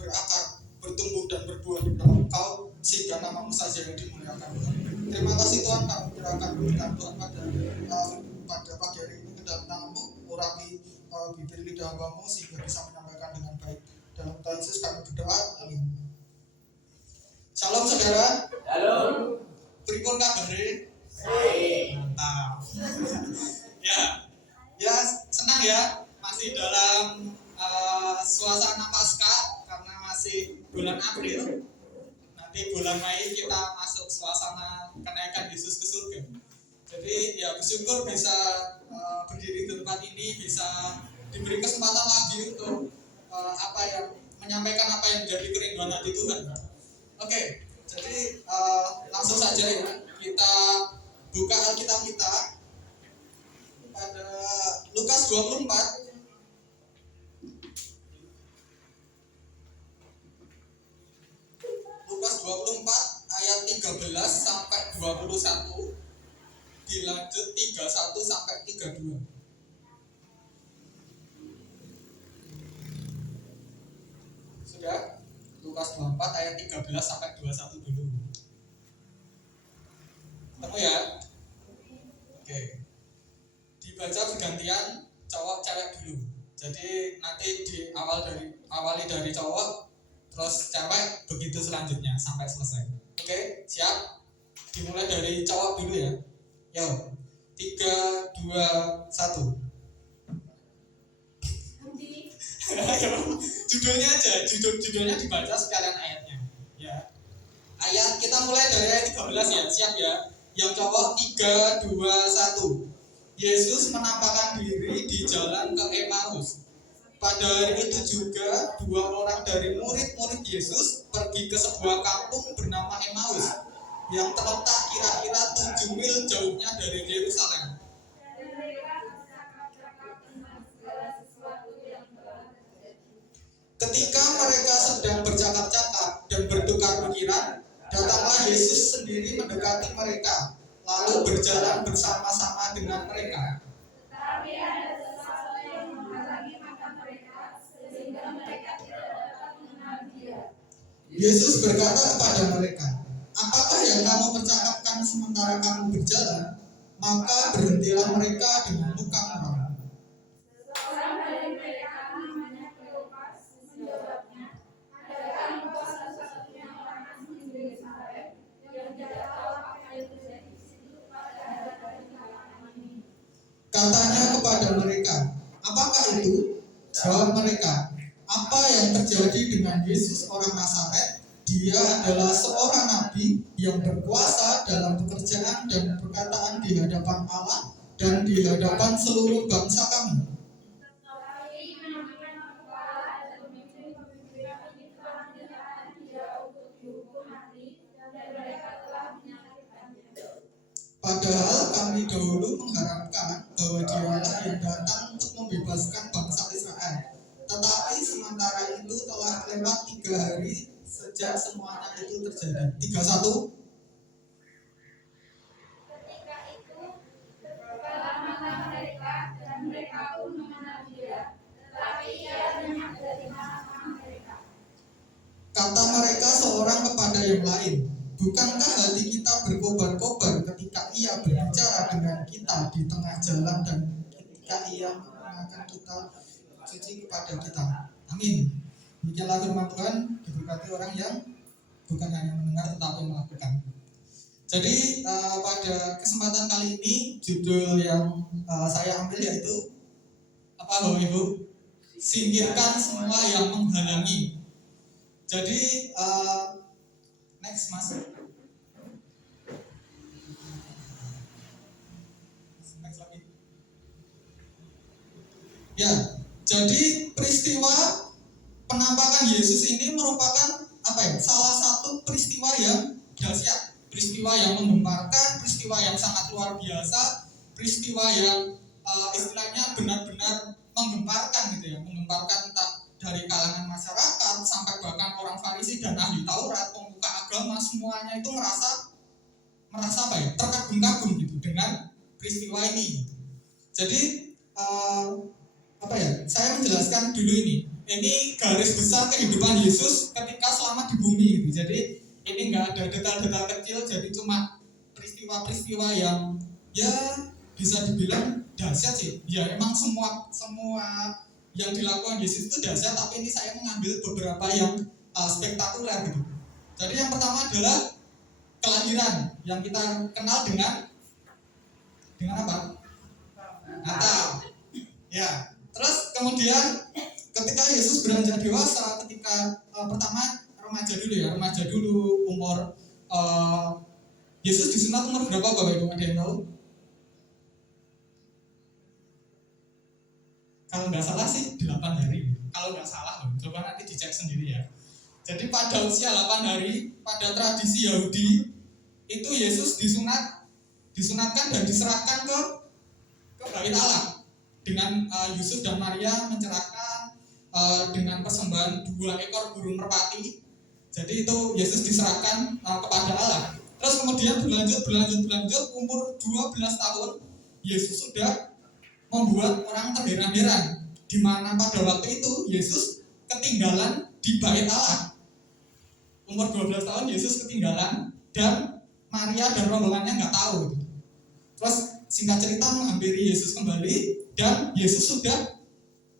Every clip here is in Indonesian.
berakar, bertumbuh dan berbuah di dalam engkau, sehingga namamu saja yang dimuliakan. Terima kasih Tuhan, kami berikan berkat Tuhan pada pagi hari ini ke dalam tanganmu, urapi bibir lidah hambamu sehingga bisa menyampaikan dengan baik. Dalam Tuhan Yesus kami berdoa, amin. Shalom saudara. Shalom. Pripun kabare? Mantap. Ya senang ya, masih dalam suasana Paskah karena masih bulan April. Nanti bulan Mei kita masuk suasana kenaikan Yesus ke surga. Jadi ya bersyukur bisa berdiri di tempat ini, bisa diberi kesempatan lagi untuk menyampaikan apa yang menjadi kerinduan hati Tuhan. Oke, jadi langsung saja ya, kita buka Alkitab kita pada Lukas 24. Lukas 24 ayat 13 sampai 21, dilanjut 31 sampai 32. Sudah? Lukas 24 ayat 13 sampai 21 dulu. Ketemu ya? Oke. Dibaca bergantian cowok cewek dulu. Jadi nanti awali dari cowok, terus cewek, begitu selanjutnya sampai selesai. Oke, siap? Dimulai dari cowok dulu ya. Yo, 3, 2, 1. Judulnya aja, judulnya dibaca sekalian ayatnya. Ya. Ayat kita mulai dari ayat 13 ya, siap ya. Yang cowok 3, 2, 1. Yesus menampakkan diri di jalan ke Emmaus. Pada hari itu juga 2 orang dari murid-murid Yesus pergi ke sebuah kampung bernama Emmaus yang terletak kira-kira 7 mil jauhnya dari Yerusalem. Ketika mereka sedang bercakap-cakap dan bertukar pikiran, datanglah Yesus sendiri mendekati mereka, lalu berjalan bersama-sama dengan mereka. Tapi ada sesuatu yang menghalangi mata mereka, sehingga mereka tidak dapat mengenal Dia. Yesus berkata kepada mereka, "Apakah yang kamu percakapkan sementara kamu berjalan?" Maka berhentilah mereka dengan muka muram. Seorang dari mereka namanya Kleopas menjawabnya, "Adakah engkau satu-satunya orang asing di Yerusalem yang tidak tahu apa yang terjadi di situ pada hari belakangan ini?" Katanya kepada mereka, "Apakah itu?" Jawab mereka, "Apa yang terjadi dengan Yesus orang Nazaret? Dia adalah seorang nabi yang berkuasa dalam pekerjaan dan perkataan di hadapan Allah dan di hadapan seluruh bangsa kami. Tetapi pimpinan kepala dan pemimpin pemimpin ini telah menyerahkan Dia untuk dihukum mati, dan mereka telah menyakitkannya. Padahal kami dahulu mengharapkan bahwa Dialah yang datang untuk membebaskan bangsa Israel. Tetapi sementara itu telah lewat 3 hari sejak semuanya itu terjadi." 31. Ketika itu terbukalah mata mereka, dan mereka pun mengenal Dia, tetapi Ia lenyap dari mata mereka. Kata mereka seorang kepada yang lain, "Bukankah hati kita berkobar-kobar ketika Ia berbicara dengan kita di tengah jalan dan ketika Ia mengingatkan kita suci kepada kita?" Amin. Demikianlah firman Tuhan, diberkati orang yang bukan hanya mendengar tetapi melakukan. Jadi pada kesempatan kali ini judul yang saya ambil yaitu apa Bapak Ibu? Singkirkan semua yang menghalangi. Jadi next mas. Next lagi. Ya, jadi peristiwa penampakan Yesus ini merupakan salah satu peristiwa yang dahsyat, peristiwa yang menggemparkan, peristiwa yang sangat luar biasa, peristiwa yang istilahnya benar-benar menggemparkan gitu ya, menggemparkan entah dari kalangan masyarakat sampai bahkan orang Farisi dan ahli Taurat, pemuka agama, semuanya itu merasa terkagum-kagum gitu dengan peristiwa ini. Jadi saya menjelaskan dulu ini ini garis besar kehidupan Yesus ketika selama di bumi gitu. Jadi ini nggak ada detail-detail kecil, jadi cuma peristiwa-peristiwa yang ya bisa dibilang dahsyat sih. Ya emang semua yang dilakukan Yesus itu dahsyat, tapi ini saya mengambil beberapa yang spektakuler gitu. Jadi yang pertama adalah kelahiran yang kita kenal dengan apa? Natal. Ya. Terus kemudian ketika Yesus beranjak dewasa, ketika pertama remaja dulu umur Yesus disunat umur berapa Bapak Ibu? Ada yang tahu? Kalau nggak salah sih 8 hari. Kalau nggak salah, coba nanti dicek sendiri ya. Jadi pada usia 8 hari, pada tradisi Yahudi, itu Yesus disunatkan dan diserahkan ke bait Allah dengan Yusuf dan Maria mencerahkan dengan persembahan 2 ekor burung merpati. Jadi itu Yesus diserahkan kepada Allah. Terus kemudian berlanjut umur 12 tahun Yesus sudah membuat orang terheran-heran, di mana pada waktu itu Yesus ketinggalan di bait Allah. Umur 12 tahun Yesus ketinggalan dan Maria dan rombongannya nggak tahu. Terus singkat cerita menghampiri Yesus kembali dan Yesus sudah,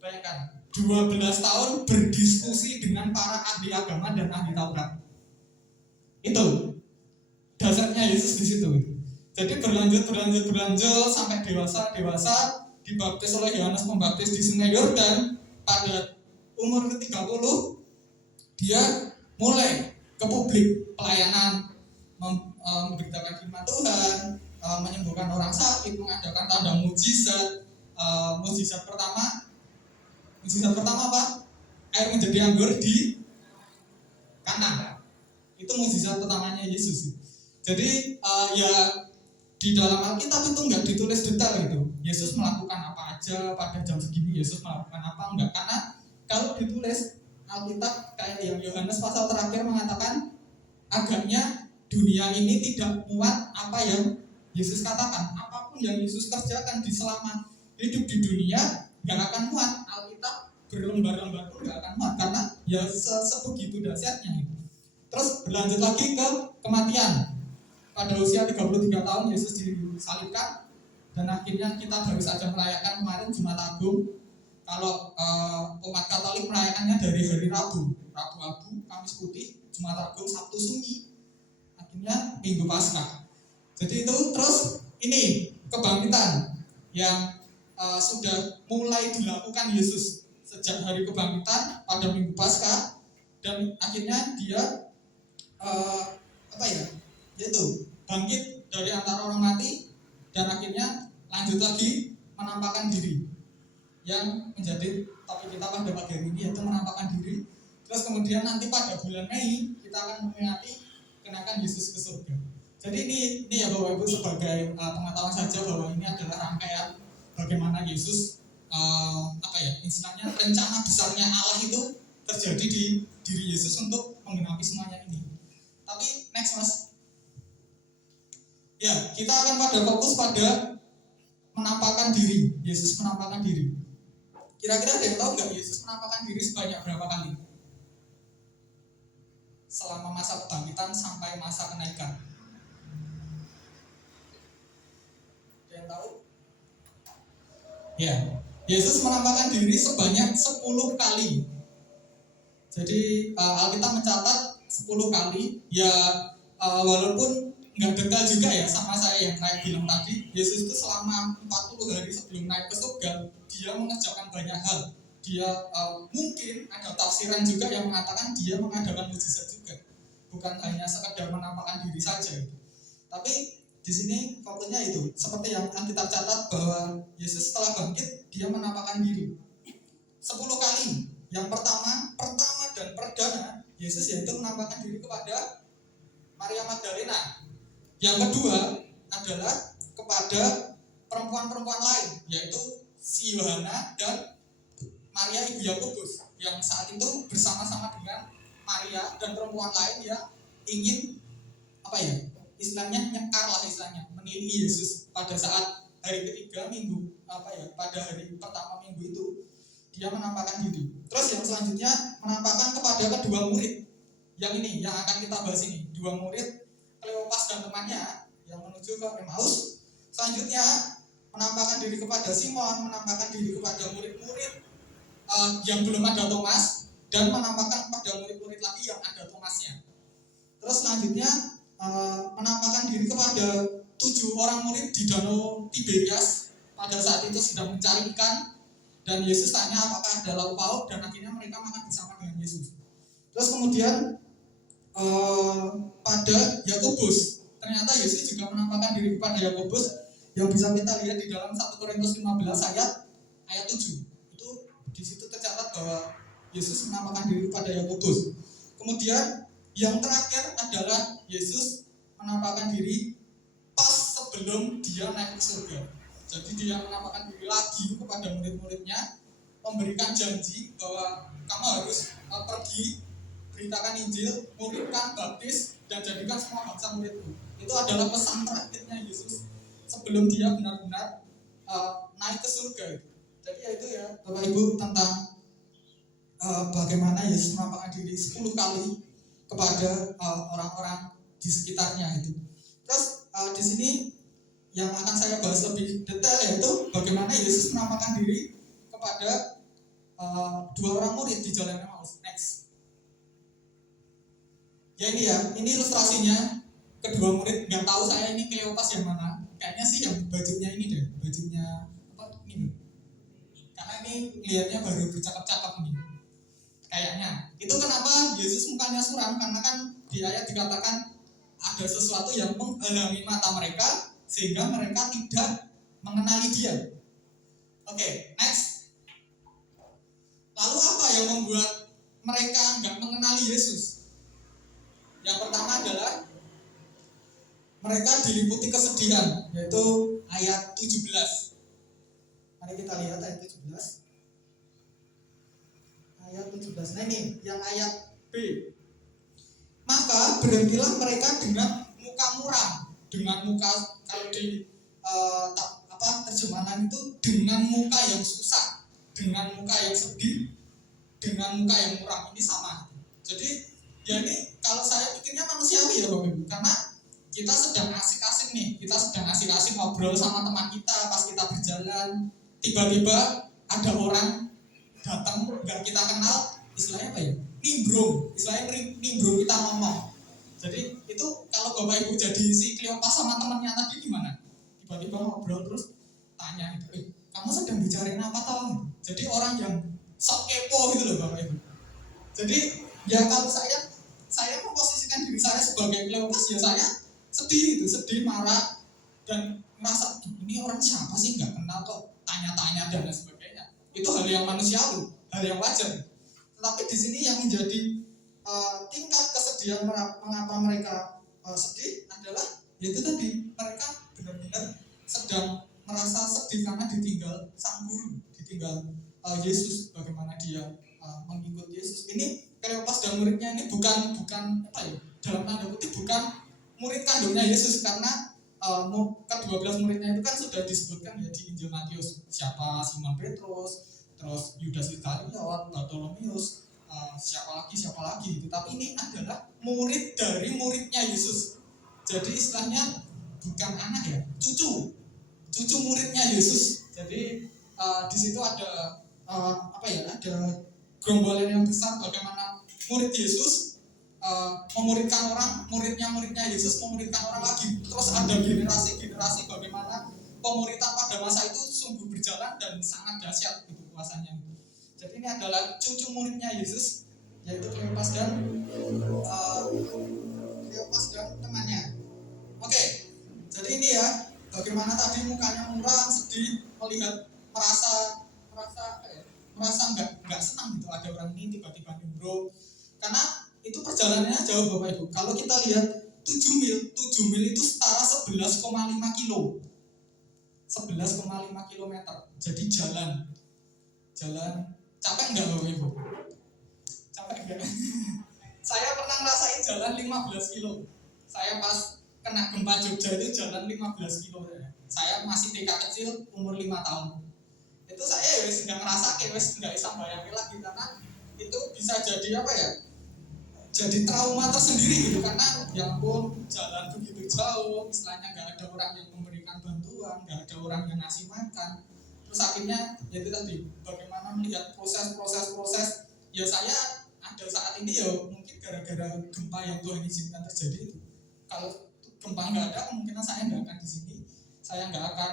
bayangkan, 12 tahun berdiskusi dengan para ahli agama dan ahli Taurat. Itu dasarnya Yesus di situ. Jadi berlanjut sampai dewasa dibaptis oleh Yohanes Pembaptis di Sungai Yordan. Pada umur ke-30 dia mulai ke publik pelayanan, memberitakan firman Tuhan, menyembuhkan orang sakit, mengadakan tanda mujizat. Mujizat pertama apa? Air menjadi anggur di Kana. Itu mujizat pertamanya Yesus. Jadi ya di dalam Alkitab itu nggak ditulis detail gitu. Yesus melakukan apa aja pada jam segini, Yesus melakukan apa enggak. Karena kalau ditulis Alkitab kayak yang Yohanes pasal terakhir mengatakan, agaknya dunia ini tidak muat apa yang Yesus katakan. Apapun yang Yesus kerjakan di selama hidup di dunia nggak akan muat. Alkitab berlembar-lembar pun nggak akan muat karena ya sebegitu dahsyatnya. Terus berlanjut lagi ke kematian. Pada usia 33 tahun Yesus disalibkan dan akhirnya kita baru saja merayakan kemarin Jumat Agung. Kalau umat Katolik merayakannya dari hari Rabu Abu, Kamis Putih, Jumat Agung, Sabtu Sunyi, akhirnya Minggu Paskah. Jadi itu terus ini kebangkitan yang sudah mulai dilakukan Yesus sejak hari kebangkitan pada Minggu Paskah, dan akhirnya dia yaitu bangkit dari antara orang mati dan akhirnya lanjut lagi menampakkan diri, yang menjadi topik kita pada pagi hari ini, yaitu menampakkan diri. Terus kemudian nanti pada bulan Mei kita akan memperingati kenakan Yesus ke surga. Jadi ini ya Bapak Ibu sebagai pengetahuan saja bahwa ini adalah rangkaian bagaimana Yesus istilahnya rencana besarnya Allah itu terjadi di diri Yesus untuk menggenapi semuanya ini. Tapi next Mas. Ya, kita akan pada fokus pada menampakkan diri. Yesus menampakkan diri. Kira-kira ada yang tahu nggak Yesus menampakkan diri sebanyak berapa kali? Selama masa kebangkitan sampai masa kenaikan. Ada yang tahu? Ya, Yesus menampakkan diri sebanyak 10 kali. Jadi Alkitab mencatat 10 kali. Ya walaupun nggak detail juga ya, sama saya yang kayak bilang tadi, Yesus itu selama 40 hari sebelum naik ke surga, dia mengerjakan banyak hal. Dia mungkin ada tafsiran juga yang mengatakan dia mengadakan mujizat juga, bukan hanya sekedar menampakkan diri saja. Tapi di sini fokusnya itu, seperti yang kita catat bahwa Yesus setelah bangkit dia menampakkan diri 10 kali. Yang pertama dan perdana Yesus yaitu menampakkan diri kepada Maria Magdalena. Yang kedua adalah kepada perempuan-perempuan lain, yaitu si Yohana dan Maria ibu Yakobus, yang saat itu bersama-sama dengan Maria dan perempuan lain yang ingin istilahnya menilai Yesus pada saat hari ketiga minggu pada hari pertama minggu itu. dia menampakkan diri. Terus yang selanjutnya menampakkan kepada kedua murid. Yang ini yang akan kita bahas ini, dua murid Kleopas dan temannya yang menuju ke Emmaus. Selanjutnya menampakkan diri kepada Simon, menampakkan diri kepada murid-murid yang belum ada Thomas, dan menampakkan kepada murid-murid lagi yang ada Thomasnya. Terus selanjutnya menampakkan diri kepada 7 orang murid di Danau Tiberias. Pada saat itu sedang mencari ikan, dan Yesus tanya apakah ada lauk pauk, dan akhirnya mereka makan bersama dengan Yesus. Terus kemudian pada Yakobus, ternyata Yesus juga menampakkan diri kepada Yakobus, yang bisa kita lihat di dalam 1 Korintus 15 ayat 7. Itu di situ tercatat bahwa Yesus menampakkan diri kepada Yakobus. Kemudian yang terakhir adalah Yesus menampakkan diri pas sebelum dia naik ke surga. Jadi dia menampakkan diri lagi kepada murid-muridnya, memberikan janji bahwa kamu harus pergi, beritakan Injil, muridkan, baptis, dan jadikan semua bangsa muridku. Itu adalah pesan terakhirnya Yesus sebelum dia benar-benar naik ke surga. Jadi ya itu ya Bapak Ibu tentang bagaimana Yesus menampakkan diri 10 kali kepada orang-orang di sekitarnya itu. Terus di sini yang akan saya bahas lebih detail yaitu bagaimana Yesus menampakkan diri kepada 2 orang murid di Jalan Emmaus. Next. Ya ini ilustrasinya kedua murid. Nggak tahu saya ini Kleopas yang mana. Kayaknya sih yang bajunya ini deh, bajunya apa ini? Karena ini lihatnya baru bercakap-cakap nih. Kayaknya. Itu kenapa Yesus mukanya suram, karena kan di ayat dikatakan ada sesuatu yang menghalangi mata mereka sehingga mereka tidak mengenali dia. Oke, next. Lalu apa yang membuat mereka nggak mengenali Yesus? Yang pertama adalah mereka diliputi kesedihan, yaitu ayat 17. Mari kita lihat ayat 17. Ayat 17. Nah ini yang ayat B. Maka berhentilah mereka dengan muka muram, dengan muka kalau di terjemahan itu dengan muka yang susah, dengan muka yang sedih, dengan muka yang muram. Ini sama. Jadi ya ini kalau saya pikirnya manusiawi ya Bapak Ibu, karena kita sedang asik-asik nih, kita sedang asik-asik ngobrol sama teman kita pas kita berjalan, tiba-tiba ada orang datang nggak kita kenal, istilahnya apa ya? Nimbrung, istilahnya nimbrung kita ngomong. Jadi itu kalau Bapak Ibu jadi si Kleopas sama temannya tadi gimana? Tiba-tiba ngobrol terus tanya gitu, kamu sedang bicarain apa toh? Jadi orang yang sok kepo gitu loh Bapak Ibu. Jadi ya kalau saya memposisikan diri saya sebagai Kleopas, ya saya sedih, marah, dan merasa ini orang siapa sih, nggak kenal kok, tanya-tanya dan lain sebagainya. Itu hal yang manusiawi, hal yang wajar. Tetapi di sini yang menjadi tingkat kesedihan mengapa mereka sedih adalah yaitu tadi mereka benar-benar sedang merasa sedih karena ditinggal sang guru, ditinggal Yesus, bagaimana dia mengikut Yesus. Ini Kleopas dan muridnya ini bukan apa ya, dalam tanda kutip bukan murid kandungnya Yesus, karena ke-12 muridnya itu kan sudah disebutkan ya di Injil Matius, siapa Simon Petrus, terus Yudas Iskariot, Bartolomeus, siapa lagi gitu. Tapi ini adalah murid dari muridnya Yesus. Jadi istilahnya bukan anak ya, cucu muridnya Yesus. Jadi di situ ada ada gerombolan yang besar bagaimana murid Yesus memuridkan orang, muridnya Yesus memuridkan orang lagi. Terus ada generasi bagaimana pemuridan pada masa itu sungguh berjalan dan sangat dahsyat gitu kuasanya. Jadi ini adalah cucu muridnya Yesus, yaitu Kleopas dan temannya. Oke, jadi ini ya bagaimana tadi mukanya muram, sedih, melihat merasa nggak senang gitu ada orang ini tiba-tiba nimbrung, karena itu perjalanannya jauh Bapak Ibu. Kalau kita lihat 7 mil itu setara 11,5 kilo. 11,5 kilometer. Jadi jalan capek enggak Bapak Ibu? Capek enggak? Saya pernah ngerasain jalan 15 kilo. Saya pas kena gempa Jogja itu jalan 15 kilo. Saya masih TK kecil umur 5 tahun. Itu itu saya wis nggak ngerasa wis nggak bisa bayangin lagi karena itu bisa jadi apa ya, jadi trauma tersendiri gitu karena ya ampun jalan begitu jauh, istilahnya nggak ada orang yang memberikan bantuan, nggak ada orang yang ngasih makan, terus akhirnya ya itu tadi bagaimana melihat proses ya saya ada saat ini ya mungkin gara-gara gempa yang Tuhan izinkan terjadi itu. Kalau gempa nggak ada kemungkinan saya nggak akan di sini, saya nggak akan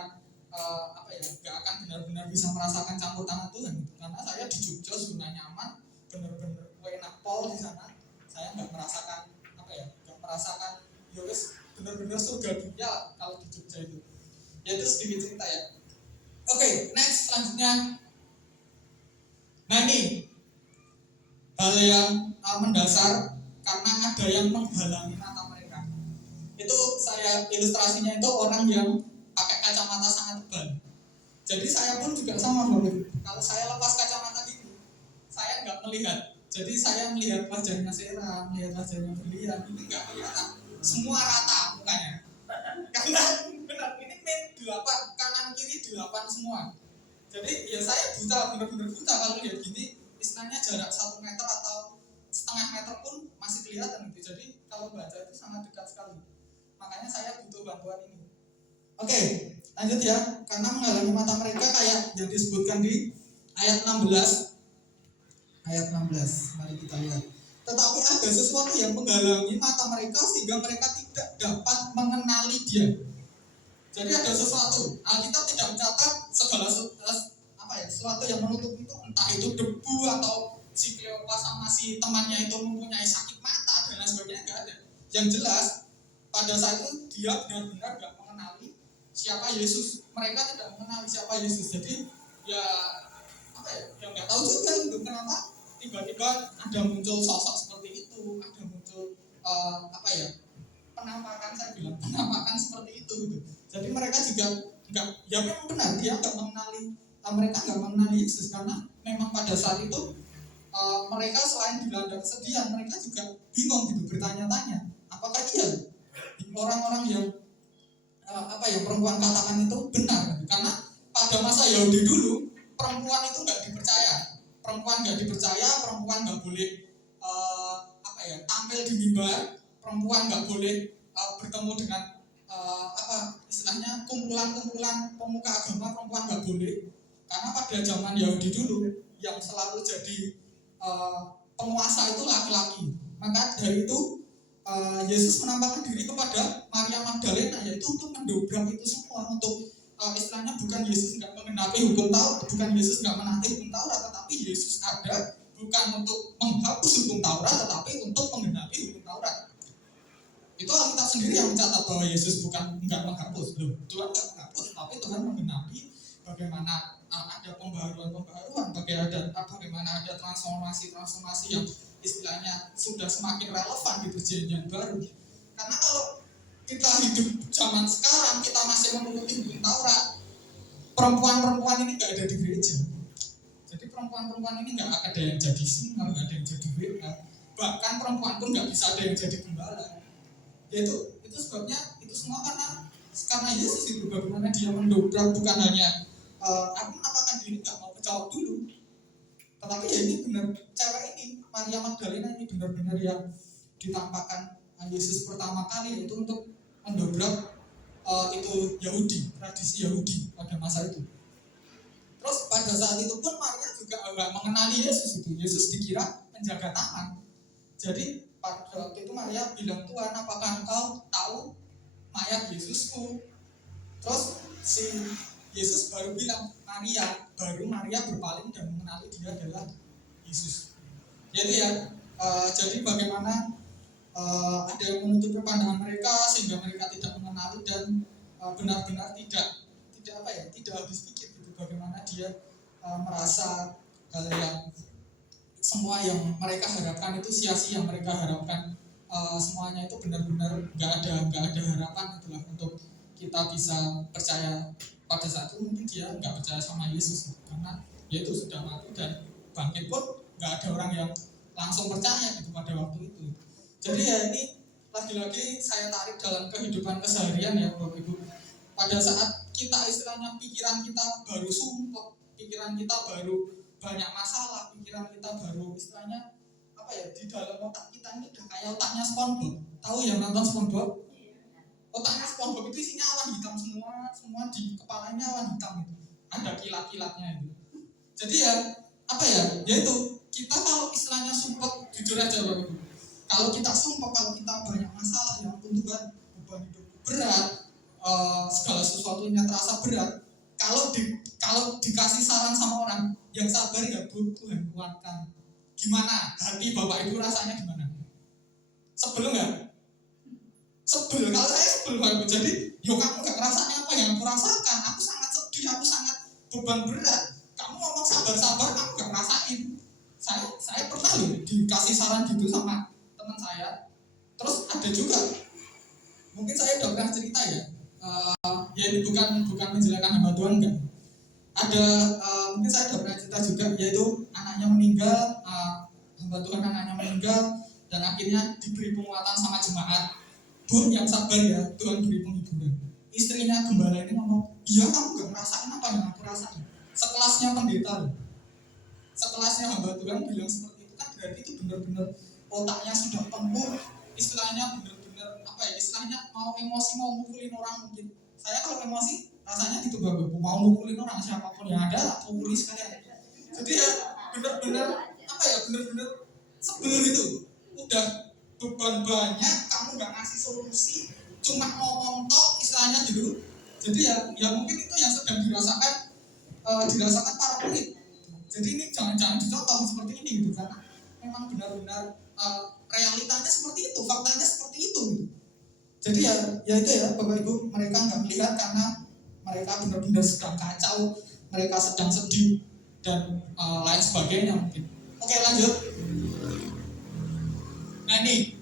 nggak akan benar-benar bisa merasakan campur tangan Tuhan gitu. Karena saya di Jogja zona nyaman, benar-benar enak pol di sana, saya nggak merasakan nggak merasakan ya wis benar-benar surga dunia kalau di Jogja itu. Ya itu sedikit cerita ya. Oke, next selanjutnya. Nah ini hal yang mendasar karena ada yang menghalangi mata mereka. Itu saya ilustrasinya itu orang yang pakai kacamata sangat tebal. Jadi saya pun juga sama Bapak. Kalau saya lepas kacamata itu, saya nggak melihat. Jadi saya melihat wajahnya Sera, melihat wajahnya Brilian, ini nggak kelihatan. Semua rata mukanya. Karena benar ini main 8, kanan kiri 8 semua. Jadi ya saya buta, benar-benar buta kalau lihat gini. Istilahnya jarak 1 meter atau setengah meter pun masih kelihatan gitu. Jadi kalau baca itu sangat dekat sekali. Makanya saya butuh bantuan ini. Oke, lanjut ya. Karena menghalangi mata mereka kayak yang disebutkan di ayat 16. Ayat 16, mari kita lihat. Tetapi ada sesuatu yang menghalangi mata mereka sehingga mereka tidak dapat mengenali Dia. Jadi ada sesuatu. Alkitab tidak mencatat segala sesuatu yang menutup itu, entah itu debu atau si Kleopas sama si temannya itu mempunyai sakit mata dan lain sebagainya, nggak ada. Yang jelas pada saat itu dia benar-benar nggak mengenali siapa Yesus. Mereka tidak mengenali siapa Yesus. Jadi ya nggak tahu juga gitu kenapa tiba-tiba ada muncul sosok seperti itu, ada muncul penampakan, saya bilang penampakan seperti itu gitu. Jadi mereka juga nggak, ya memang benar dia nggak mengenali, mereka nggak mengenali Yesus karena memang pada saat itu mereka selain dilanda kesedihan, mereka juga bingung gitu, bertanya-tanya apakah iya orang-orang yang perempuan katakan itu benar gitu. Karena pada masa Yahudi dulu perempuan itu nggak dipercaya, perempuan nggak boleh tampil di mimbar, perempuan nggak boleh bertemu dengan istilahnya kumpulan-kumpulan pemuka agama, perempuan nggak boleh. Karena pada zaman Yahudi dulu yang selalu jadi penguasa itu laki-laki. Maka dari itu Yesus menampakkan diri kepada Maria Magdalena, yaitu untuk mendobrak itu semua, untuk istilahnya bukan Yesus nggak mengenapi hukum Taurat, bukan Yesus nggak menaati hukum Taurat, tetapi Yesus ada bukan untuk menghapus hukum Taurat, tetapi untuk menggenapi hukum Taurat. Itu Alkitab sendiri yang mencatat bahwa Yesus bukan nggak menghapus, loh, Tuhan nggak menghapus, tapi Tuhan menggenapi. Bagaimana ada pembaharuan, bagaimana ada transformasi yang istilahnya sudah semakin relevan di perjanjian baru. Karena kalau kita hidup zaman sekarang, kita masih menuruti hukum Taurat, perempuan-perempuan ini nggak ada di gereja. Jadi perempuan-perempuan ini nggak ada yang jadi singer, nggak ada yang jadi WA, bahkan perempuan pun nggak bisa ada yang jadi gembala. Yaitu itu sebabnya itu semua karena Yesus itu bagaimana dia mendobrak bukan hanya aku menampakkan diri nggak mau kecowok dulu, tetapi ya ini benar cewek ini Maria Magdalena ini benar-benar yang ditampakkan Yesus pertama kali, yaitu untuk mendobrak itu Yahudi, tradisi Yahudi pada masa itu. Terus pada saat itu pun Maria juga nggak mengenali Yesus itu. Yesus dikira penjaga taman. Jadi pada waktu itu Maria bilang, Tuhan, apakah engkau tahu mayat Yesusku? Terus si Yesus baru bilang Maria berpaling dan mengenali dia adalah Yesus. Jadi jadi bagaimana ada yang menutupi pandangan mereka sehingga mereka tidak mengenali dan benar-benar tidak habis pikir gitu, bagaimana dia merasa hal yang semua yang mereka harapkan itu sia-sia, mereka harapkan semuanya itu benar-benar nggak ada harapan itulah untuk kita bisa percaya. Pada saat itu mungkin dia nggak percaya sama Yesus karena dia itu sudah mati dan bangkit pun nggak ada orang yang langsung percaya gitu pada waktu itu. Jadi ya ini lagi-lagi saya tarik dalam kehidupan keseharian ya Bapak Ibu. Pada saat kita istilahnya pikiran kita baru sumpah, pikiran kita baru banyak masalah, pikiran kita baru istilahnya apa ya, di dalam otak kita ini udah kayak otaknya SpongeBob. Tahu yang nonton SpongeBob? Otaknya SpongeBob itu isinya awan hitam semua di kepalanya awan hitam itu. Ada kilat-kilatnya itu. Jadi ya apa ya? Yaitu kita kalau istilahnya sumpah, jujur aja Bapak Ibu. Kalau kita sumpah, kalau kita banyak masalah, ya ampun Tuhan, beban hidup berat, segala sesuatunya terasa berat. Kalau dikasih saran sama orang yang sabar ya Bu, Tuhan kuatkan. Gimana hati Bapak Ibu rasanya gimana? Sebel nggak? Sebel. Kalau saya sebel Bapak Ibu. Jadi, yo kamu nggak rasanya apa yang aku rasakan? Aku sangat sedih, aku sangat beban berat. Kamu ngomong sabar-sabar, kamu nggak ngerasain. Saya pernah loh dikasih saran gitu sama teman saya. Terus ada juga, mungkin saya udah pernah cerita ya. Ya ini bukan menjelekan hamba Tuhan enggak. Ada mungkin saya udah pernah cerita juga, yaitu anaknya meninggal, hamba Tuhan anaknya meninggal dan akhirnya diberi penguatan sama jemaat. Bu, yang sabar ya, Tuhan beri penghiburan. Istrinya gembala ini ngomong, iya kamu gak ngerasain apa yang aku rasain. Sekelasnya pendeta loh. Sekelasnya hamba Tuhan bilang seperti itu, kan berarti itu benar-benar otaknya sudah penuh, istilahnya benar-benar apa ya, istilahnya mau emosi, mau mukulin orang mungkin. Saya kalau emosi rasanya gitu Bapak, mau mukulin orang siapapun yang ada lah, pukuli sekalian. Jadi ya benar-benar apa ya, benar-benar sebel gitu. Udah beban banyak, kamu nggak ngasih solusi, cuma ngomong tok istilahnya gitu. Jadi ya mungkin itu yang sedang dirasakan para murid. Jadi ini jangan dicontoh seperti ini gitu, karena memang benar-benar realitanya seperti itu, faktanya seperti itu gitu. Jadi ya itu ya Bapak Ibu, mereka nggak melihat karena mereka benar-benar sedang kacau, mereka sedang sedih dan lain sebagainya mungkin. Oke lanjut. Nah ini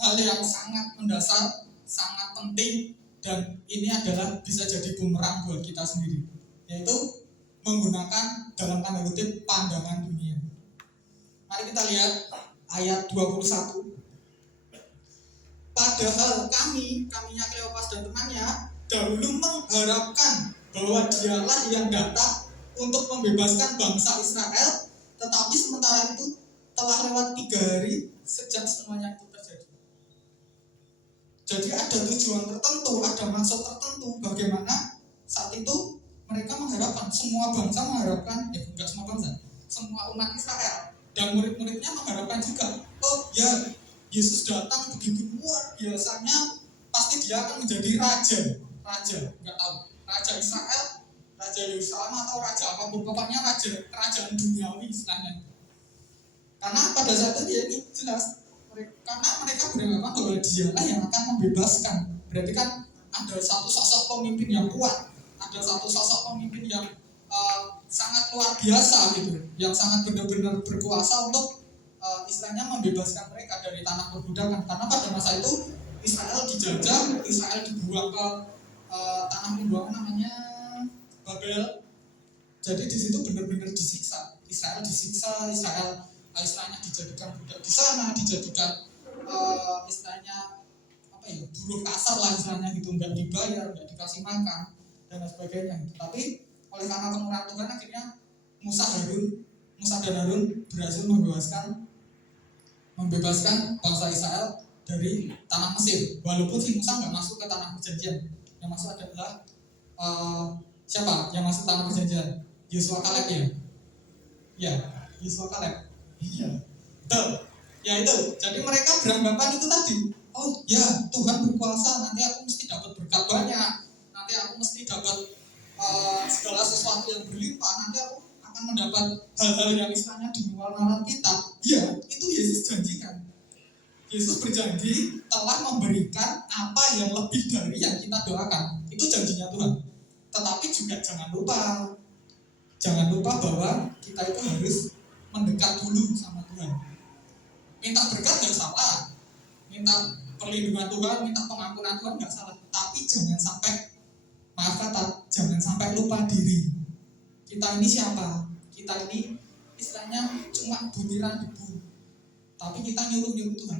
hal yang sangat mendasar, sangat penting, dan ini adalah bisa jadi bumerang buat kita sendiri, yaitu menggunakan dalam tanda kutip pandangan dunia. Mari kita lihat ayat 21. Padahal kaminya Kleopas dan temannya dahulu mengharapkan bahwa dialah yang datang untuk membebaskan bangsa Israel, tetapi sementara itu telah lewat 3 hari sejak semuanya itu terjadi. Jadi ada tujuan tertentu, ada maksud tertentu bagaimana saat itu mereka mengharapkan, semua bangsa mengharapkan, ya enggak semua bangsa, semua umat Israel dan murid-muridnya mengharapkan juga, oh ya Yesus datang begitu luar biasanya, pasti dia akan menjadi raja, enggak tahu, raja Israel, raja Yerusalem atau raja apapun, pokoknya kerajaan duniawi istilahnya. Karena pada saat itu ya ini jelas, karena mereka beranggapan bahwa dialah yang akan membebaskan. Berarti kan ada satu sosok pemimpin yang kuat, ada satu sosok pemimpin yang sangat luar biasa gitu, yang sangat benar-benar berkuasa untuk istilahnya membebaskan mereka dari tanah perbudakan. Karena pada masa itu Israel dijajah, Israel dibuang ke tanah pembuangan namanya Babel. Jadi di situ benar-benar disiksa. Israel disiksa, Israel istilahnya dijadikan budak di sana, dijadikan istilahnya apa ya, buruh kasar lah istilahnya gitu, nggak dibayar, nggak dikasih makan dan sebagainya. Tapi oleh karena kemurahan Tuhan akhirnya Musa dan Harun berhasil membebaskan bangsa Israel dari tanah Mesir. Walaupun si Musa nggak masuk ke tanah perjanjian, yang masuk adalah siapa yang masuk tanah perjanjian? Yosua Kaleb ya? Ya, Yosua Kaleb. Iya, betul. Ya itu. Jadi mereka beranggapan itu tadi. Oh ya, Tuhan berkuasa. Nanti aku mesti dapat berkat banyak. Nanti aku mesti dapat segala sesuatu yang berlimpah. Nanti aku akan mendapat hal-hal yang istilahnya di luar nalar kita. Ya, itu Yesus janjikan. Yesus berjanji telah memberikan apa yang lebih dari yang kita doakan. Itu janjinya Tuhan. Tetapi juga jangan lupa bahwa kita itu harus mendekat dulu sama Tuhan. Minta berkat nggak salah, minta perlindungan Tuhan, minta pengampunan Tuhan nggak salah. Tapi jangan sampai lupa diri. Kita ini siapa? Kita ini istilahnya cuma butiran debu. Tapi kita nyuruh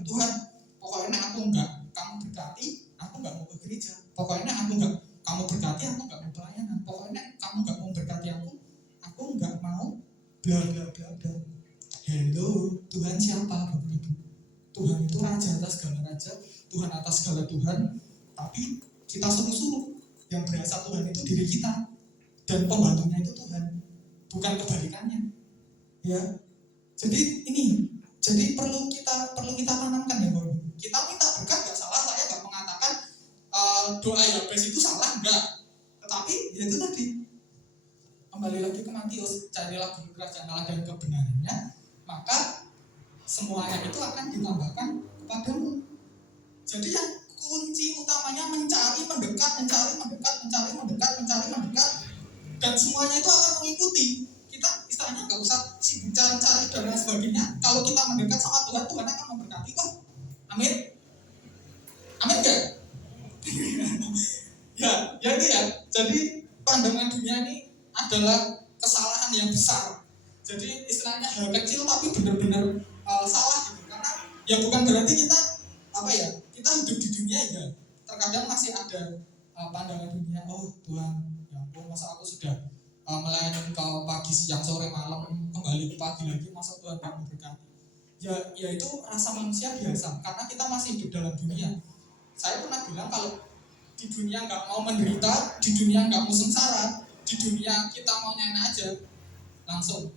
Tuhan, pokoknya aku enggak kamu berkati, aku enggak mau ke gereja. Pokoknya aku enggak kamu berkati, aku enggak mau pelayanan. Pokoknya kamu enggak mau berkati aku bla bla bla bla. Hello, Tuhan siapa Bapak Ibu? Tuhan itu raja atas segala raja, Tuhan atas segala Tuhan. Tapi kita suruh-suruh, yang berasa Tuhan itu diri kita, dan pembantunya itu Tuhan, bukan kebalikannya. Ya, jadi perlu kita tanamkan ya Bapak. Kita minta berkat nggak salah, saya nggak mengatakan doa Yabes itu salah, enggak. Tetapi ya itu tadi, kembali lagi ke Matius, carilah dulu kerajaan Allah dan kebenarannya, maka semuanya itu akan ditambahkan kepadamu. Jadi yang kunci utamanya mencari, mendekat, dan semuanya itu akan mengikuti. Kita istilahnya nggak usah sibuk cari-cari dan lain sebagainya. Kalau kita mendekat sama Tuhan, Tuhan akan memberkati kok. Amin. Amin nggak? ya itu ya. Jadi pandangan dunia ini adalah kesalahan yang besar. Jadi istilahnya hal kecil tapi benar-benar salah gitu. Karena ya bukan berarti kita hidup di dunia ya. Terkadang masih ada pandangan dunia. Oh Tuhan, ya ampun, masa aku sudah melayani kau pagi, siang, sore, malam, kembali ke pagi lagi, masa Tuhan gak memberkati? Ya itu rasa manusia biasa. Karena kita masih hidup dalam dunia. Saya pernah bilang kalau di dunia nggak mau menderita, di dunia nggak mau sengsara, di dunia kita mau nyanyi aja, langsung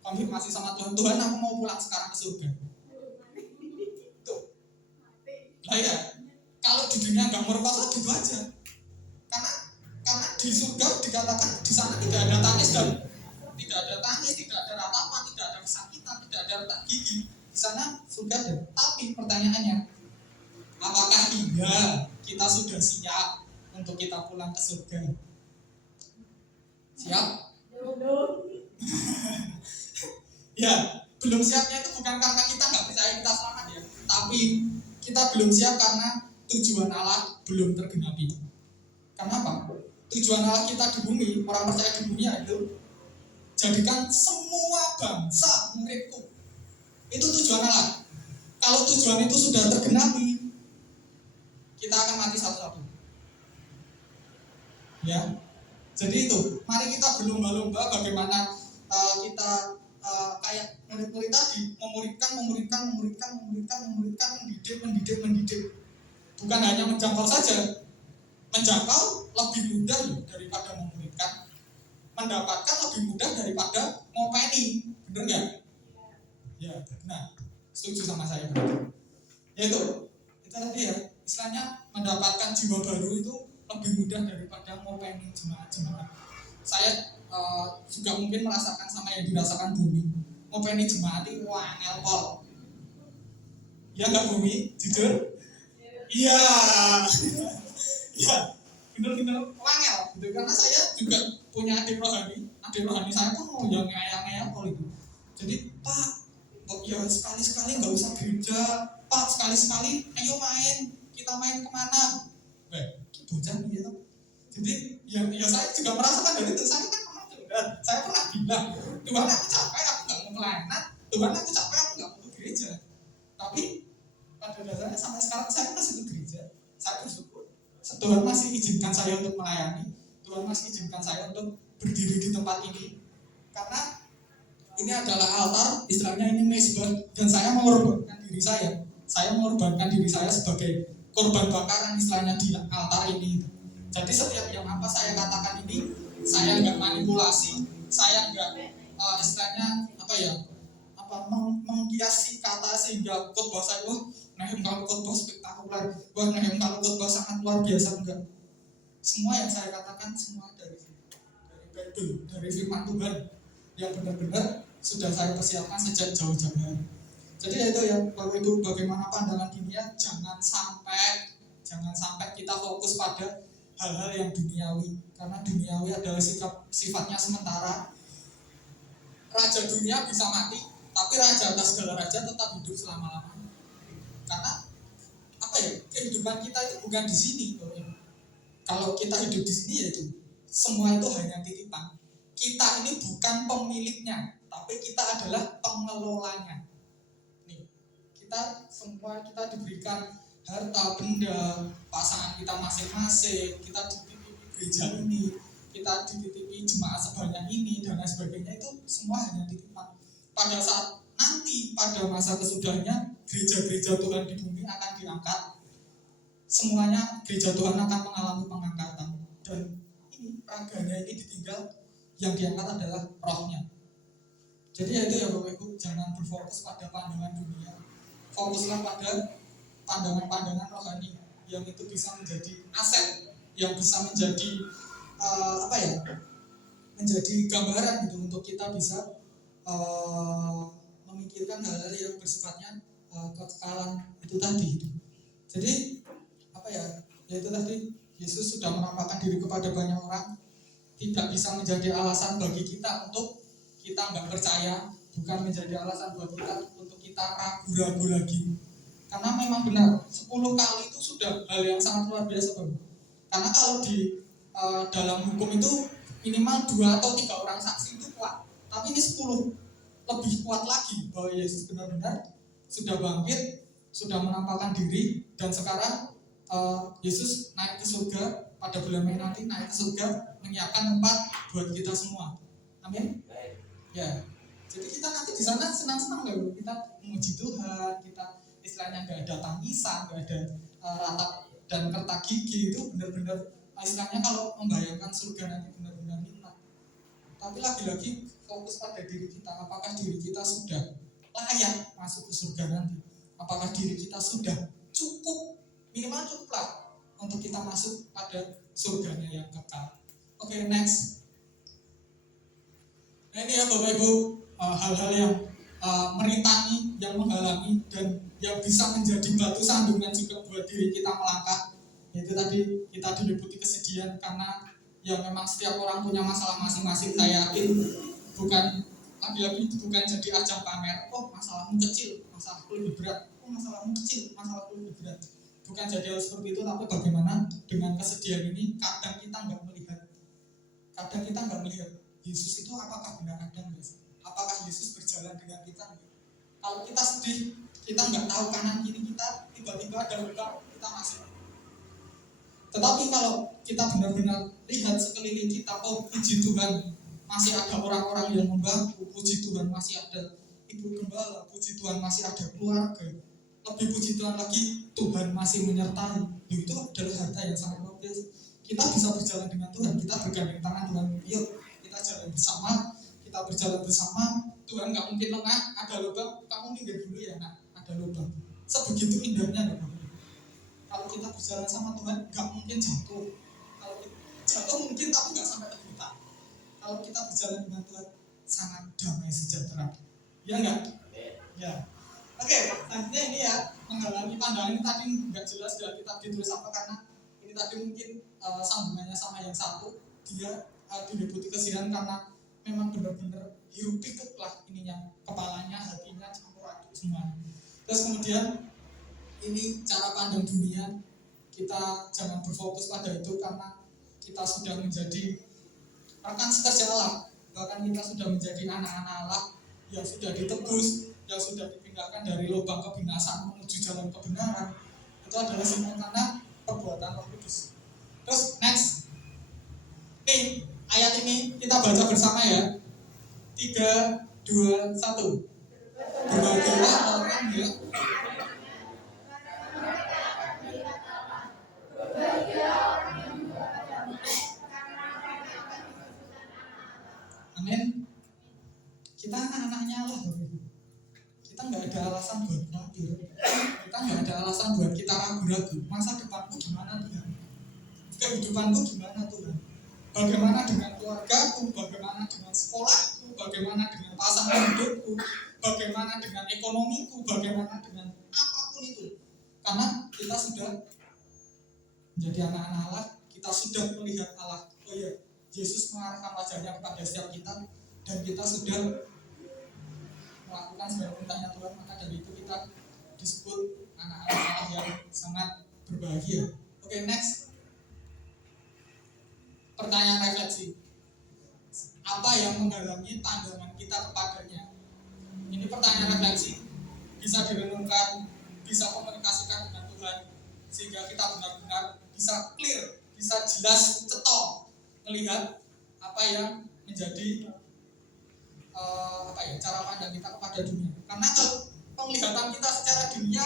konfirmasi sama Tuhan, Tuhan aku mau pulang sekarang ke surga. Tuh, nah ya, kalau di dunia nggak merkosa gitu aja, karena di surga dikatakan di sana tidak ada tangis dan tidak ada ratapan, tidak ada kesakitan, tidak ada retak gigi. Di sana surga ada. Tapi pertanyaannya, apakah iya kita sudah siap untuk kita pulang ke surga? Siap? Ya, belum siapnya itu bukan karena kita nggak percaya kita selamat ya, tapi kita belum siap karena tujuan Allah belum tergenapi. Kenapa? Tujuan Allah kita di bumi, orang percaya di dunia itu jadikan semua bangsa muridku. Itu tujuan Allah. Kalau tujuan itu sudah tergenapi, kita akan mati satu-satu. Ya, jadi itu. Mari kita berlomba-lomba bagaimana kita kayak murid-murid tadi mendidik. Bukan hanya menjangkau saja. Menjangkau lebih mudah daripada memuridkan. Mendapatkan lebih mudah daripada ngopeni. Bener nggak? Ya, nah, setuju sama saya berarti. Yaitu, itu tadi ya, istilahnya mendapatkan jiwa baru itu lebih mudah daripada ngopeni jemaat-jemaat. Saya juga mungkin merasakan sama yang dirasakan Bumi. Ngopeni jemaat itu wangel pol. Ya nggak Bumi? Jujur? Iya. Ya, bener-bener wangel gitu. Karena saya juga punya adik rohani saya pun mau yang ngeyel-ngeyel pol itu. Jadi Pak, ya sekali-sekali nggak usah gereja, Pak, sekali-sekali ayo main, kita main kemana? Bocah gitu. Jadi ya saya juga merasakan dari itu. Saya kan pernah juga, saya pernah bilang, Tuhan aku capek, aku nggak mau pelayanan, Tuhan aku capek, aku nggak mau ke gereja. Tapi pada dasarnya sampai sekarang saya masih ke gereja. Saya bersyukur Tuhan masih izinkan saya untuk melayani, Tuhan masih izinkan saya untuk berdiri di tempat ini. Karena ini adalah altar, istilahnya ini mezbah, dan saya mengorbankan diri saya. Saya mengorbankan diri saya sebagai korban bakaran istilahnya di altar ini. Jadi setiap yang apa saya katakan ini, saya nggak manipulasi, saya nggak istilahnya menghiasi kata sehingga khotbah saya kalau khotbah spektakuler, kalau khotbah sangat luar biasa, enggak. Semua yang saya katakan semua dari Bible, dari firman Tuhan yang benar-benar sudah saya persiapkan sejak jauh-jauh hari. Jadi itu ya, Bapak Ibu, bagaimana pandangan dunia, jangan sampai kita fokus pada hal-hal yang duniawi, karena duniawi adalah sifatnya sementara. Raja dunia bisa mati, tapi raja atas segala raja tetap hidup selama-lamanya. Karena kehidupan kita itu bukan di sini. Kalau kita hidup di sini yaitu semua itu hanya titipan. Kita ini bukan pemiliknya, tapi kita adalah pengelolanya. Nih, kita diberikan harta benda, pasangan kita masing-masing, kita di gereja ini, kita dititipi jemaat sebanyak ini dan lain sebagainya, itu semua hanya titipan. Pada saat nanti pada masa kesudahnya gereja-gereja Tuhan di bumi akan diangkat, semuanya gereja Tuhan akan mengalami pengangkatan, dan ini raganya ini ditinggal, yang diangkat adalah rohnya. Jadi ya itu ya Bapak Ibu, jangan berfokus pada pandangan dunia, fokuslah pada pandangan-pandangan rohani yang itu bisa menjadi aset, yang bisa menjadi menjadi gambaran gitu untuk kita bisa memikirkan hal-hal yang bersifatnya kekekalan itu tadi. Jadi yaitu tadi Yesus sudah menampakkan diri kepada banyak orang, tidak bisa menjadi alasan bagi kita untuk kita nggak percaya, bukan menjadi alasan buat kita untuk kita ragu-ragu lagi. Karena memang benar 10 kali itu sudah hal yang sangat luar biasa, Bang. Karena kalau di dalam hukum itu minimal 2 atau 3 orang saksi itu kuat, tapi ini 10 lebih kuat lagi bahwa Yesus benar-benar sudah bangkit, sudah menampakkan diri, dan sekarang Yesus naik ke surga pada bulan Mei nanti, naik ke surga menyiapkan tempat buat kita semua. Amin. Ya, jadi kita nanti di sana senang-senang loh, kita memuji Tuhan, kita istilahnya nggak ada tangisan, nggak ada ratap dan kertak gigi, itu benar-benar istilahnya kalau membayangkan surga nanti benar-benar nikmat. Tapi lagi-lagi fokus pada diri kita, apakah diri kita sudah layak masuk ke surga nanti? Apakah diri kita sudah cukup, minimal cukup lah untuk kita masuk pada surganya yang kekal. Oke, next. Nah ini ya Bapak Ibu, hal-hal yang merintangi, yang menghalangi, dan yang bisa menjadi batu sandungan juga buat diri kita melangkah. Yaitu tadi kita diliputi kesedihan karena ya memang setiap orang punya masalah masing-masing. Saya yakin bukan lagi-lagi bukan jadi ajang pamer, oh masalahmu kecil, masalahku lebih berat, oh masalahmu kecil, masalahku lebih berat. Bukan jadi hal seperti itu, tapi bagaimana dengan kesedihan ini kadang kita nggak melihat Yesus itu apakah benar ada nggak sih? Apakah Yesus berjalan dengan kita? Kalau kita sedih, kita nggak tahu kanan kiri kita, tiba-tiba ada luka, kita masih. Tetapi kalau kita benar-benar lihat sekeliling kita, oh puji Tuhan, masih ada orang-orang yang membantu, puji Tuhan masih ada ibu gembala, puji Tuhan masih ada keluarga, lebih puji Tuhan lagi, Tuhan masih menyertai. Itu adalah harta yang sangat luar biasa. Kita bisa berjalan dengan Tuhan, kita bergandeng tangan Tuhan, yuk kita jalan bersama, kita berjalan bersama. Tuhan nggak mungkin lengah, ada lubang, kamu minggir dulu ya nak, ada lubang. Sebegitu indahnya loh. Kalau kita berjalan sama Tuhan, nggak mungkin jatuh. Kalau jatuh mungkin, tapi nggak sampai terbuka. Kalau kita berjalan dengan Tuhan, sangat damai sejahtera. Ya nggak? Ya. Oke, selanjutnya ini ya, menghalangi pandangan ini tadi nggak jelas dari kitab ditulis apa, karena ini tadi mungkin sambungannya sama yang satu, dia diliputi kesedihan karena memang benar-benar hiruk pikuk lah ininya, kepalanya, hatinya campur aduk semua. Terus kemudian ini cara pandang dunia, kita jangan berfokus pada itu karena kita sudah menjadi rekan sekerja Allah, bahkan kita sudah menjadi anak-anak Allah yang sudah ditebus, yang sudah dipindahkan dari lubang kebinasaan menuju jalan kebenaran. Itu adalah semua karena perbuatan Roh Kudus. Terus next, ayat ini kita baca bersama ya. 3, 2, 1. Berbahagialah orang ya. Amin. Kita anak-anaknya Allah. Kita nggak ada alasan buat khawatir. Kita nggak ada alasan buat kita ragu-ragu. Masa depanku gimana Tuhan? Kehidupanku gimana Tuhan? Bagaimana dengan keluargaku? Bagaimana dengan sekolahku? Bagaimana dengan pasangan hidupku? Bagaimana dengan ekonomiku? Bagaimana dengan apapun itu? Karena kita sudah menjadi anak-anak Allah. Kita sudah melihat Allah. Oh ya, Yesus mengarahkan wajahnya kepada setiap kita, dan kita sudah melakukan segala perintahnya Tuhan. Maka dari itu kita disebut anak-anak Allah yang sangat berbahagia. Oke, next. Pertanyaan refleksi. Apa yang menghalangi pandangan kita kepadanya? Ini pertanyaan refleksi, bisa direnungkan, bisa komunikasikan dengan Tuhan, sehingga kita benar-benar bisa clear, bisa jelas, cetok melihat apa yang menjadi cara pandang kita kepada dunia. Karena kalau penglihatan kita secara dunia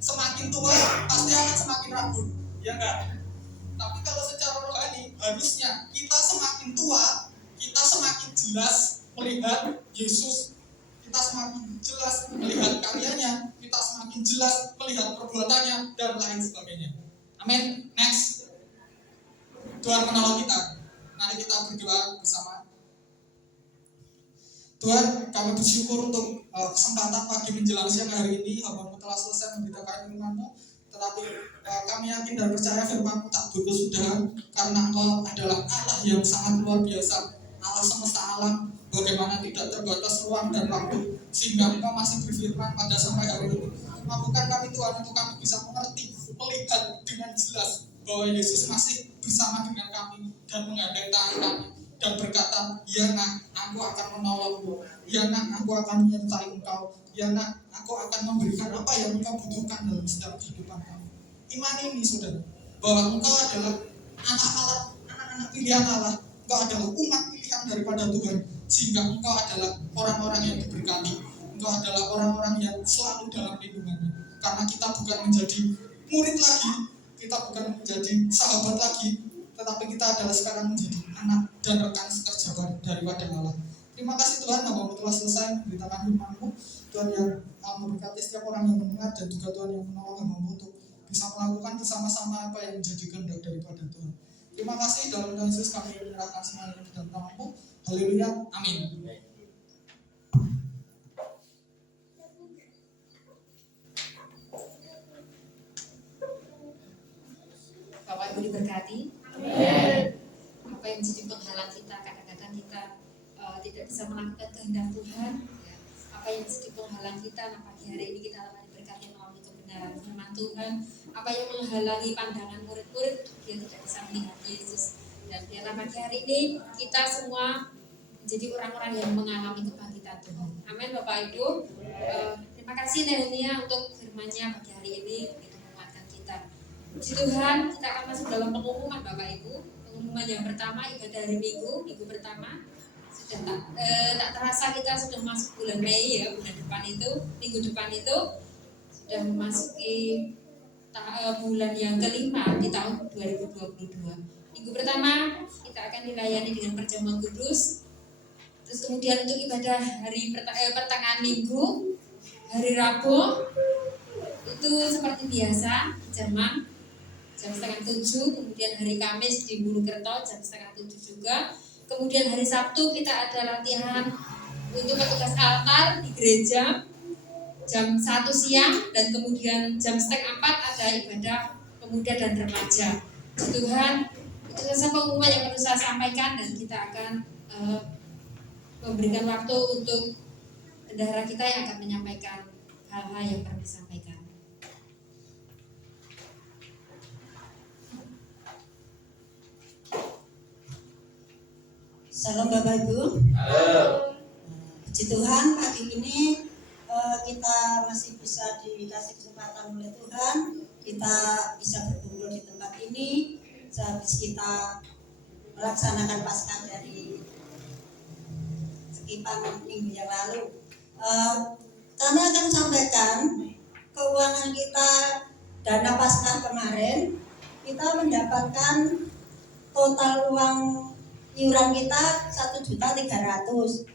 semakin tua pasti akan semakin rapuh, ya enggak? Tapi kalau secara rohani harusnya kita semakin tua kita semakin jelas melihat Yesus, kita semakin jelas melihat karyanya, kita semakin jelas melihat perbuatannya dan lain sebagainya. Amin. Next, Tuhan menolong kita. Mari kita berdoa bersama. Tuhan, kami bersyukur untuk kesempatan pagi menjelang siang hari ini. Hamba-Mu telah selesai memberitakan firman-Mu, tetapi kami yakin dan percaya firman-Mu tak berkesudahan, karena Engkau adalah Allah yang sangat luar biasa, Allah semesta alam, bagaimana tidak terbatas ruang dan waktu, sehingga Engkau masih berfirman pada sampai hari ini. Mampukan kami Tuhan untuk kami bisa mengerti, melihat dengan jelas bahwa Yesus masih bersama dengan kami dan menggandeng tangan kami dan berkata, ya nak, aku akan menolongmu, ya nak, aku akan menyertai engkau, ya nak, aku akan memberikan apa yang engkau butuhkan dalam setiap kehidupan kamu. Iman ini saudara, bahwa engkau adalah anak-anak pilihan Allah, engkau adalah umat pilihan daripada Tuhan, sehingga engkau adalah orang-orang yang diberkati, engkau adalah orang-orang yang selalu dalam lindungannya. Karena kita bukan menjadi murid lagi, kita bukan menjadi sahabat lagi, tetapi kita adalah sekarang menjadi anak dan rekan sekerja daripada Allah. Terima kasih Tuhan, Hamba-Mu telah selesai memberitakan firman-Mu. Tuhan yang memberkati setiap orang yang mendengar, dan juga Tuhan yang menolong Hamba-Mu untuk bisa melakukan bersama-sama apa yang menjadi kehendak daripada Tuhan. Terima kasih, dalam nama Yesus kami menyerahkan semuanya ke dalam tangan-Mu. Haleluya, amin. Bapak Ibu diberkati. Apa yang jadi penghalang kita, kadang-kadang kita tidak bisa melakukan kehendak Tuhan, ya. Apa yang jadi penghalang kita, nah pagi hari ini kita akan diberkati melalui kebenaran firman Tuhan. Apa yang menghalangi pandangan murid-murid, dia tidak bisa melihat Yesus. Dan biarlah pagi hari ini kita semua menjadi orang-orang yang mengalami kebangkitan Tuhan. Amin Bapak Ibu. Terima kasih Nehemia untuk firman-Nya pagi hari ini, begitu menguatkan kita. Puji Tuhan, kita akan masuk dalam pengumuman Bapak Ibu. Pengumuman yang pertama, ibadah hari Minggu pertama. Sudah tak terasa kita sudah masuk bulan Mei ya, bulan depan itu, minggu depan itu sudah memasuki bulan yang kelima di tahun 2022. Minggu pertama kita akan dilayani dengan perjamuan kudus. Terus kemudian untuk ibadah hari pertengahan minggu, hari Rabu itu seperti biasa jam 6:30, kemudian hari Kamis di Bulukerto jam 6:30 juga. Kemudian hari Sabtu kita ada latihan untuk petugas altar di gereja jam 1 siang, dan kemudian jam 3:30 ada ibadah pemuda dan remaja. Tuhan, itu saja pengumuman yang perlu saya sampaikan, dan kita akan memberikan waktu untuk bendahara kita yang akan menyampaikan hal-hal yang perlu disampaikan. Salam Bapak Ibu. Halo. Puji Tuhan, pagi ini kita masih bisa dikasih kesempatan oleh Tuhan. Kita bisa berkumpul di tempat ini sehabis kita melaksanakan Paskah dari sekitar minggu yang lalu. Kami akan sampaikan keuangan kita dana Paskah kemarin. Kita mendapatkan total uang iuran kita 1.300.000,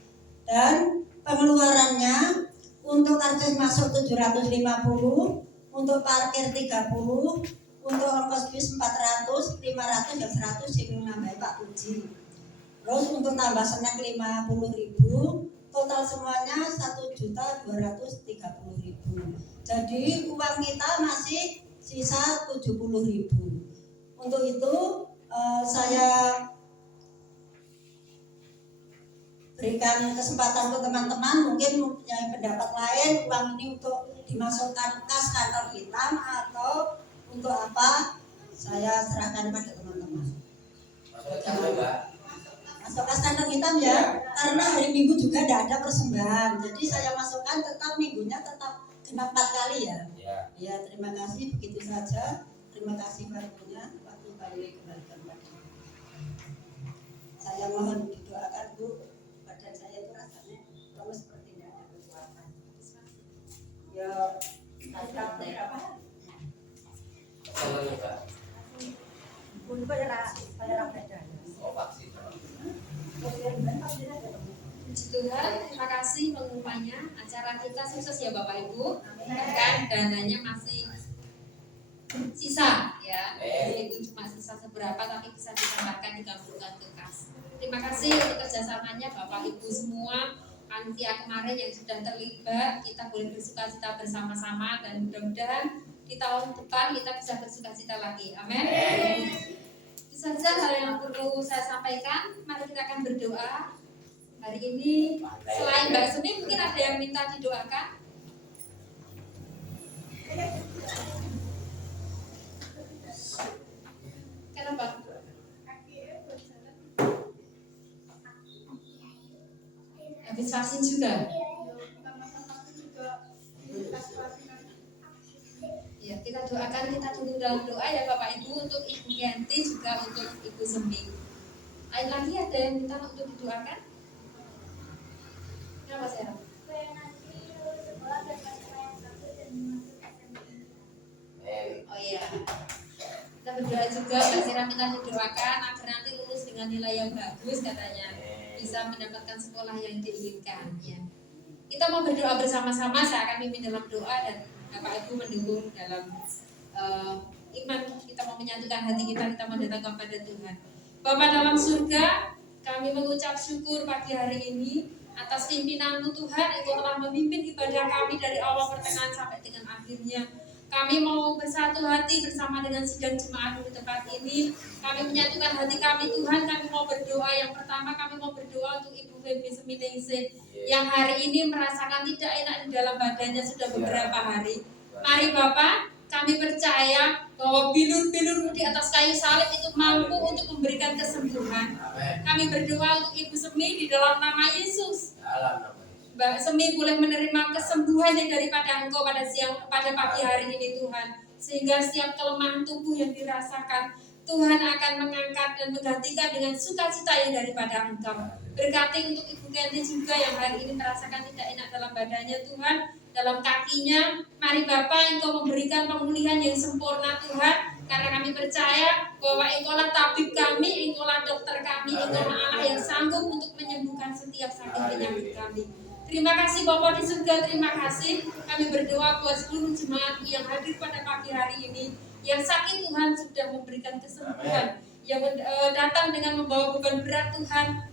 dan pengeluarannya untuk karcis masuk 750, untuk parkir 30, untuk ongkos bis 400, 500 dan 100 yang menambah Pak Puji. Terus untuk tambah snack 50.000, total semuanya 1.230.000. Jadi uang kita masih sisa 70.000. Untuk itu saya berikan kesempatan untuk teman-teman mungkin yang pendapat lain, uang ini untuk dimasukkan kas kantor hitam atau untuk apa, saya serahkan pada teman-teman. Masuk kas kantor hitam ya, karena hari Minggu juga tidak ada persembahan, jadi saya masukkan tetap minggunya tetap genap 4 kali ya. Ya, terima kasih, begitu saja. Terima kasih waktunya, waktu kami kembalikan. Saya mohon didoakan Bu, badan saya itu rasanya lemes seperti tidak ada kekuatan. Ya, saya apa? Untuk pada beda. Puji Tuhan, terima kasih pengumumannya. Acara kita sukses ya Bapak Ibu. Bahkan dananya masih sisa ya. Itu cuma sisa seberapa tapi bisa ditambahkan digabungkan ke kas. Terima kasih untuk kerjasamanya Bapak Ibu semua. Panitia kemarin yang sudah terlibat, kita boleh bersukacita bersama-sama dan mudah-mudahan di tahun depan kita bisa bersukacita lagi. Amin. Itu saja hal yang perlu saya sampaikan. Mari kita akan berdoa. Hari ini selain Mbak Sumi mungkin ada yang minta didoakan. Kenapa? Habis vaksin juga. Ya, kita doakan, kita dukung dalam doa ya Bapak Ibu untuk Ibu Yanti juga untuk Ibu Semi. Lain lagi ada yang minta untuk didoakan? Kenapa Sarah? Oh iya. Kita berdoa juga Mbak Sarah minta didoakan agar nanti lulus dengan nilai yang bagus katanya. Bisa mendapatkan sekolah yang diinginkan ya. Kita mau berdoa bersama-sama, saya akan pimpin dalam doa dan Bapak Ibu mendukung dalam iman. Kita mau menyatukan hati kita mau datang kepada Tuhan. Bapa dalam surga, kami mengucap syukur pagi hari ini atas pimpinan-Mu Tuhan, Engkau telah memimpin ibadah kami dari awal pertengahan sampai dengan akhirnya. Kami mau bersatu hati bersama dengan sidang jemaat di tempat ini. Kami menyatukan hati kami Tuhan, kami mau berdoa. Yang pertama kami mau berdoa untuk Ibu Feby Seminingsih yang hari ini merasakan tidak enak di dalam badannya sudah beberapa hari. Mari Bapak, kami percaya bahwa bilur-bilur di atas kayu salib itu mampu untuk memberikan kesembuhan. Kami berdoa untuk Ibu Semi di dalam nama Yesus. Mbak Semi boleh menerima kesembuhan yang daripada Engkau pada pagi hari ini Tuhan. Sehingga setiap kelemahan tubuh yang dirasakan Tuhan akan mengangkat dan menggantikan dengan sukacita yang daripada Engkau. Berkati untuk Ibu Kenti juga yang hari ini merasakan tidak enak dalam badannya Tuhan, dalam kakinya. Mari Bapak, Engkau memberikan pemulihan yang sempurna Tuhan. Karena kami percaya bahwa Engkaulah tabib kami, Engkaulah dokter kami, Engkaulah Allah yang sanggup untuk menyembuhkan setiap sakit penyakit kami. Terima kasih Bapak di surga, terima kasih. Kami berdoa buat seluruh jemaat yang hadir pada pagi hari ini. Yang sakit Tuhan sudah memberikan kesembuhan. Yang datang dengan membawa beban berat Tuhan.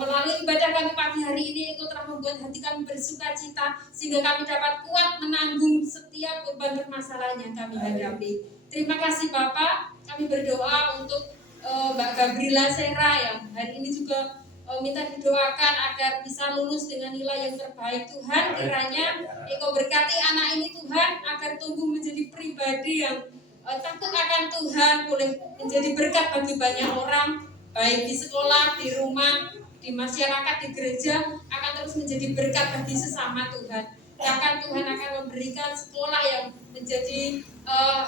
Melalui ibadah kami pagi hari ini, Engkau telah membuat hati kami bersukacita. Sehingga kami dapat kuat menanggung setiap beban permasalahan yang kami hadapi. Terima kasih Bapak. Kami berdoa untuk Mbak Gabriela Sera yang hari ini juga minta didoakan agar bisa lulus dengan nilai yang terbaik Tuhan. Kiranya Engkau berkati anak ini Tuhan agar tumbuh menjadi pribadi yang takut akan Tuhan, boleh menjadi berkat bagi banyak orang, baik di sekolah, di rumah, di masyarakat, di gereja, akan terus menjadi berkat bagi sesama Tuhan. Bahkan Tuhan akan memberikan sekolah yang menjadi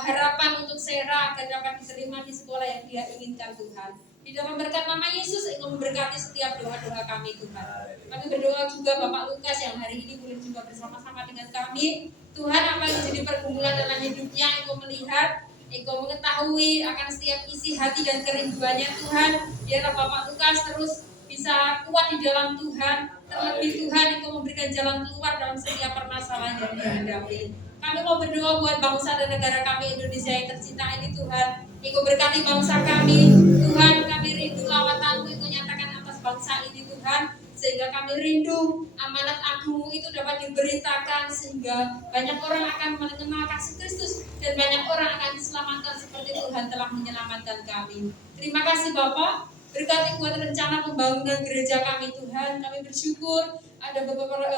harapan untuk Sera agar dapat diterima di sekolah yang Dia inginkan Tuhan. Di dalam berkat nama Yesus, Engkau memberkati setiap doa-doa kami Tuhan. Kami berdoa juga Bapak Lukas yang hari ini boleh juga bersama-sama dengan kami. Tuhan, apa yang menjadi pergumulan dalam hidupnya, Engkau melihat, Engkau mengetahui akan setiap isi hati dan kerinduannya Tuhan. Biarlah Bapak Lukas terus bisa kuat di dalam Tuhan. Terlebih Tuhan, Engkau memberikan jalan keluar dalam setiap permasalahan yang dihadapi. Kami mau berdoa buat bangsa dan negara kami Indonesia yang tercinta ini Tuhan. Engkau berkati bangsa kami, Tuhan, kami rindu lawatan-Mu, Engkau nyatakan atas bangsa ini Tuhan, sehingga kami rindu amanat agung-Mu itu dapat diberitakan, sehingga banyak orang akan mengenal kasih Kristus, dan banyak orang akan diselamatkan seperti Tuhan telah menyelamatkan kami. Terima kasih Bapak, berkati buat rencana pembangunan gereja kami Tuhan. Kami bersyukur ada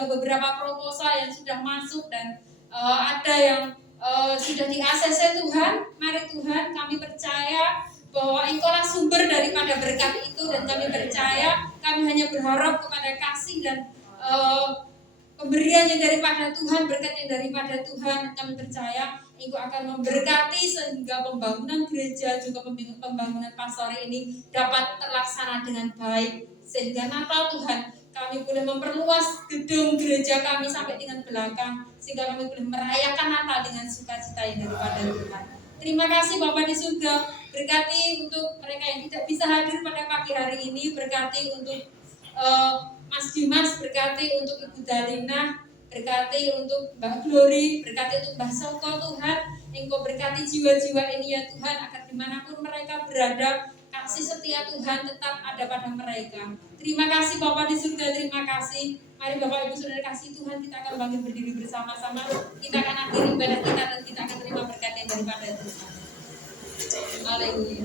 beberapa proposal yang sudah masuk dan ada yang sudah di ACC Tuhan. Mari Tuhan, kami percaya bahwa Engkaulah sumber daripada berkat itu, dan kami percaya, kami hanya berharap kepada kasih dan pemberian yang daripada Tuhan, berkat yang daripada Tuhan. Kami percaya Engkau akan memberkati sehingga pembangunan gereja gereja juga pembangunan pastori ini dapat terlaksana dengan baik, sehingga Natal Tuhan kami boleh memperluas gedung gereja kami sampai dengan belakang, sehingga kami boleh merayakan Natal dengan sukacita yang daripada Tuhan. Terima kasih Bapa di surga, berkati untuk mereka yang tidak bisa hadir pada pagi hari ini, berkati untuk Mas Dimas, berkati untuk Ibu Dalina, berkati untuk Mbak Glory, berkati untuk Mbak Soko Tuhan. Engkau berkati jiwa-jiwa ini ya Tuhan, agar dimanapun mereka berada, kasih setia Tuhan tetap ada pada mereka. Terima kasih Bapak di surga, terima kasih. Mari Bapak Ibu Saudara kasih Tuhan, kita akan bangkit berdiri bersama-sama. Kita akan akhiri ibadah kita dan kita akan terima berkat yang daripada Tuhan. Haleluya.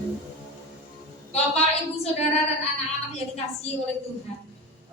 Bapak, Ibu, Saudara dan anak-anak yang dikasihi oleh Tuhan,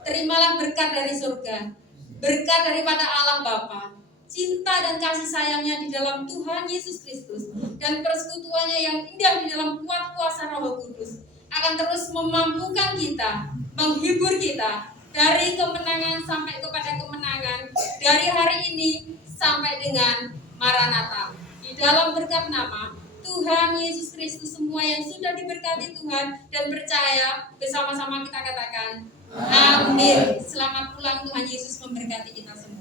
terimalah berkat dari surga, berkat daripada Allah Bapa, cinta dan kasih sayangnya di dalam Tuhan Yesus Kristus, dan persekutuannya yang indah di dalam kuat kuasa Roh Kudus akan terus memampukan kita, menghibur kita dari kemenangan sampai kepada kemenangan, dari hari ini sampai dengan Maranatha. Di dalam berkat nama Tuhan Yesus Kristus, semua yang sudah diberkati Tuhan dan percaya, bersama-sama kita katakan amin. Selamat pulang, Tuhan Yesus memberkati kita semua.